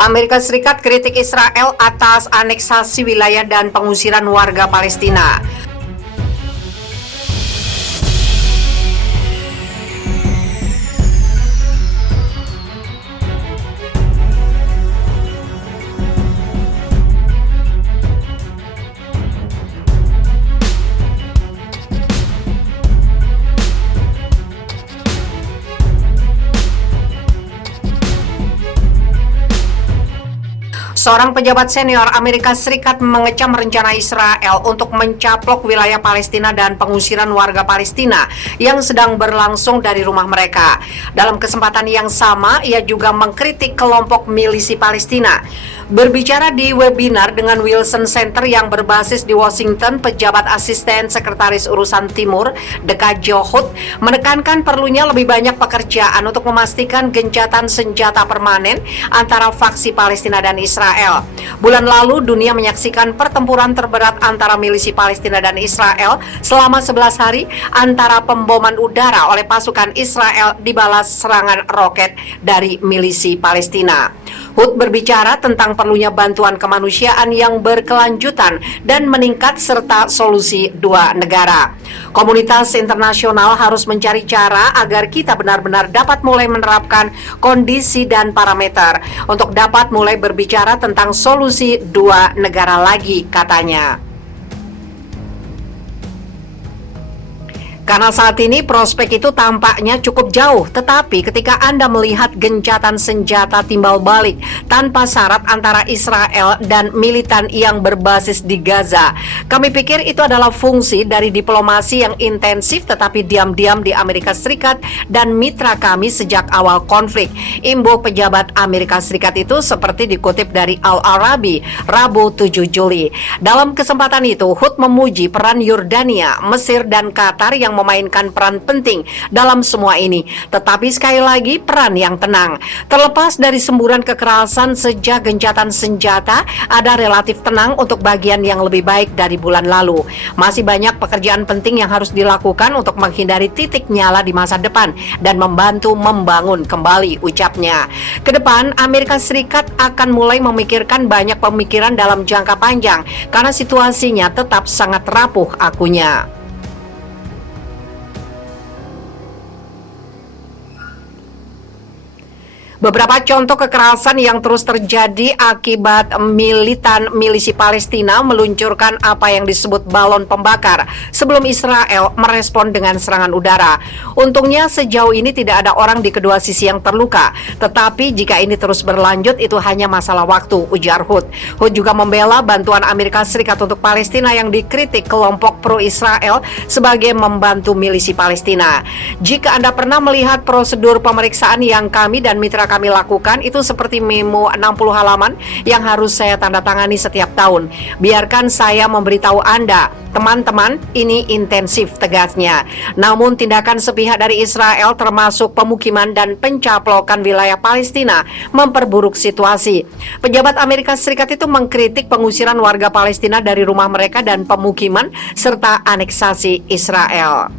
Amerika Serikat kritik Israel atas aneksasi wilayah dan pengusiran warga Palestina. Seorang pejabat senior Amerika Serikat mengecam rencana Israel untuk mencaplok wilayah Palestina dan pengusiran warga Palestina yang sedang berlangsung dari rumah mereka. Dalam kesempatan yang sama, ia juga mengkritik kelompok milisi Palestina. Berbicara di webinar dengan Wilson Center yang berbasis di Washington, pejabat asisten sekretaris urusan timur, dekat Joe Hood, menekankan perlunya lebih banyak pekerjaan untuk memastikan gencatan senjata permanen antara faksi Palestina dan Israel. Bulan lalu, dunia menyaksikan pertempuran terberat antara milisi Palestina dan Israel selama 11 hari antara pemboman udara oleh pasukan Israel dibalas serangan roket dari milisi Palestina. Hood berbicara tentang perlunya bantuan kemanusiaan yang berkelanjutan dan meningkat serta solusi dua negara. Komunitas internasional harus mencari cara agar kita benar-benar dapat mulai menerapkan kondisi dan parameter untuk dapat mulai berbicara tentang solusi dua negara lagi, katanya. Karena saat ini prospek itu tampaknya cukup jauh, tetapi ketika Anda melihat gencatan senjata timbal balik tanpa syarat antara Israel dan militan yang berbasis di Gaza, kami pikir itu adalah fungsi dari diplomasi yang intensif tetapi diam-diam di Amerika Serikat dan mitra kami sejak awal konflik. Imbuh pejabat Amerika Serikat itu seperti dikutip dari Al-Arabi, Rabu 7 Juli. Dalam kesempatan itu, Hood memuji peran Yordania, Mesir, dan Qatar yang memainkan peran penting dalam semua ini. Tetapi sekali lagi, peran yang tenang. Terlepas dari semburan kekerasan sejak gencatan senjata, ada relatif tenang untuk bagian yang lebih baik dari bulan lalu. Masih banyak pekerjaan penting yang harus dilakukan untuk menghindari titik nyala di masa depan dan membantu membangun kembali, ucapnya. Kedepan, Amerika Serikat akan mulai memikirkan banyak pemikiran dalam jangka panjang karena situasinya tetap sangat rapuh, akunya. Beberapa contoh kekerasan yang terus terjadi akibat militan milisi Palestina meluncurkan apa yang disebut balon pembakar sebelum Israel merespon dengan serangan udara. Untungnya sejauh ini tidak ada orang di kedua sisi yang terluka, tetapi jika ini terus berlanjut itu hanya masalah waktu, ujar Hood. Hood juga membela bantuan Amerika Serikat untuk Palestina yang dikritik kelompok pro-Israel sebagai membantu milisi Palestina. Jika Anda pernah melihat prosedur pemeriksaan yang kami dan mitra kami lakukan, itu seperti memo 60 halaman yang harus saya tanda tangani setiap tahun. Biarkan saya memberitahu Anda, teman-teman, ini intensif, tegasnya. Namun tindakan sepihak dari Israel termasuk pemukiman dan pencaplokan wilayah Palestina memperburuk situasi. Pejabat Amerika Serikat itu mengkritik pengusiran warga Palestina dari rumah mereka dan pemukiman serta aneksasi Israel.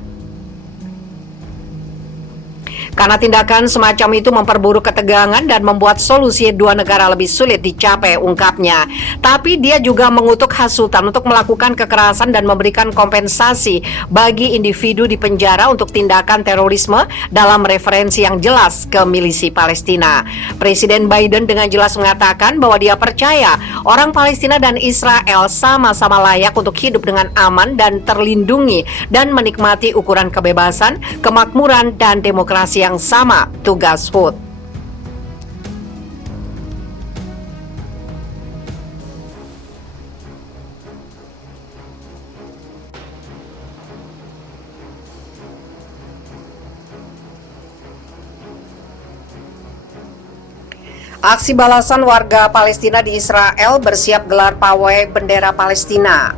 Karena tindakan semacam itu memperburuk ketegangan dan membuat solusi dua negara lebih sulit dicapai, ungkapnya. Tapi dia juga mengutuk hasutan untuk melakukan kekerasan dan memberikan kompensasi bagi individu di penjara untuk tindakan terorisme dalam referensi yang jelas ke milisi Palestina. Presiden Biden dengan jelas mengatakan bahwa dia percaya orang Palestina dan Israel sama-sama layak untuk hidup dengan aman dan terlindungi dan menikmati ukuran kebebasan, kemakmuran, dan demokrasi yang sama, tugas Hood. Aksi balasan warga Palestina di Israel bersiap gelar pawai bendera Palestina.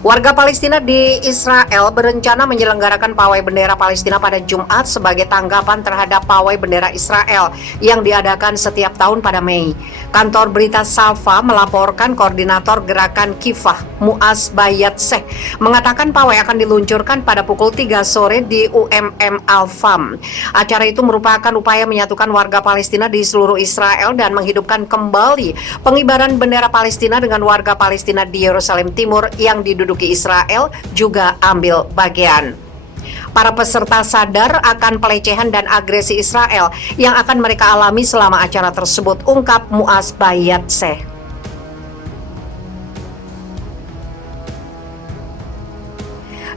Warga Palestina di Israel berencana menyelenggarakan pawai bendera Palestina pada Jumat sebagai tanggapan terhadap pawai bendera Israel yang diadakan setiap tahun pada Mei. Kantor berita Safa melaporkan koordinator gerakan Kifah, Muaz Bayatseh, mengatakan pawai akan diluncurkan pada pukul 3 sore di UMM Al-Fam. Acara itu merupakan upaya menyatukan warga Palestina di seluruh Israel dan menghidupkan kembali pengibaran bendera Palestina dengan warga Palestina di Yerusalem Timur yang diduduki Israel juga ambil bagian. Para peserta sadar akan pelecehan dan agresi Israel yang akan mereka alami selama acara tersebut, ungkap Muaz Bayatseh.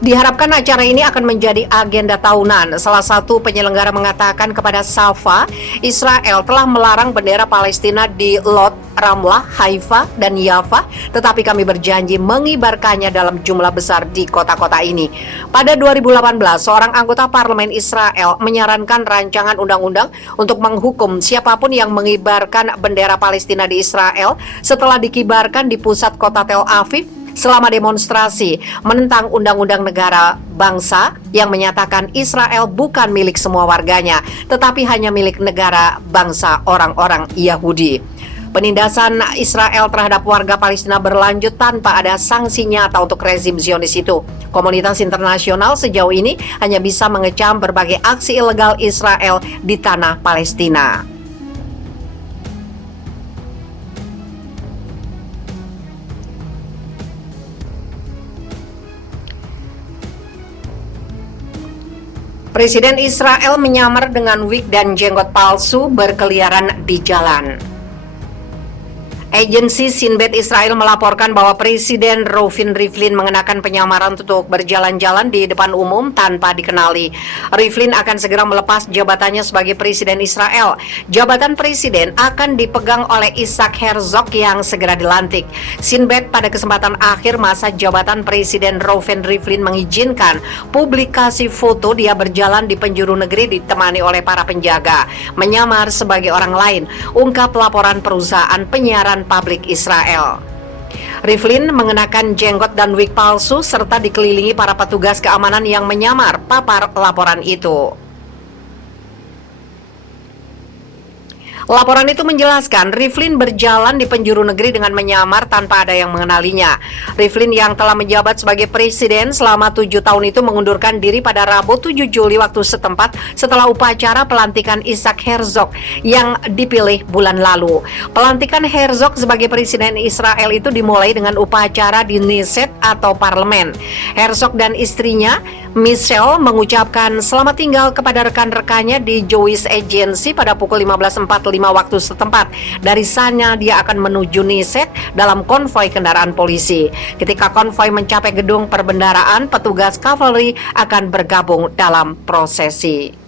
Diharapkan acara ini akan menjadi agenda tahunan. Salah satu penyelenggara mengatakan kepada Safa, Israel telah melarang bendera Palestina di Lod, Ramlah, Haifa, dan Yafa, tetapi kami berjanji mengibarkannya dalam jumlah besar di kota-kota ini. Pada 2018, seorang anggota parlemen Israel menyarankan rancangan undang-undang untuk menghukum siapapun yang mengibarkan bendera Palestina di Israel setelah dikibarkan di pusat kota Tel Aviv selama demonstrasi menentang Undang-Undang Negara Bangsa yang menyatakan Israel bukan milik semua warganya, tetapi hanya milik negara bangsa orang-orang Yahudi. Penindasan Israel terhadap warga Palestina berlanjut tanpa ada sanksi nyata untuk rezim Zionis itu. Komunitas internasional sejauh ini hanya bisa mengecam berbagai aksi ilegal Israel di tanah Palestina. Presiden Israel menyamar dengan wig dan jenggot palsu berkeliaran di jalan. Agensi Sinbad Israel melaporkan bahwa Presiden Reuven Rivlin mengenakan penyamaran untuk berjalan-jalan di depan umum tanpa dikenali. Rivlin akan segera melepas jabatannya sebagai Presiden Israel. Jabatan Presiden akan dipegang oleh Isaac Herzog yang segera dilantik. Sinbad pada kesempatan akhir masa jabatan Presiden Reuven Rivlin mengizinkan publikasi foto dia berjalan di penjuru negeri ditemani oleh para penjaga, menyamar sebagai orang lain, ungkap laporan perusahaan penyiaran publik Israel. Rivlin mengenakan jenggot dan wig palsu serta dikelilingi para petugas keamanan yang menyamar, papar laporan itu. Laporan itu menjelaskan Rivlin berjalan di penjuru negeri dengan menyamar tanpa ada yang mengenalinya. Rivlin yang telah menjabat sebagai presiden selama 7 tahun itu mengundurkan diri pada Rabu 7 Juli waktu setempat setelah upacara pelantikan Isaac Herzog yang dipilih bulan lalu. Pelantikan Herzog sebagai presiden Israel itu dimulai dengan upacara di Knesset atau parlemen. Herzog dan istrinya Michelle mengucapkan selamat tinggal kepada rekan-rekannya di Jewish Agency pada pukul 15.45 waktu setempat. Dari sana dia akan menuju Knesset dalam konvoi kendaraan polisi. Ketika konvoi mencapai gedung perbendaraan, petugas kavaleri akan bergabung dalam prosesi.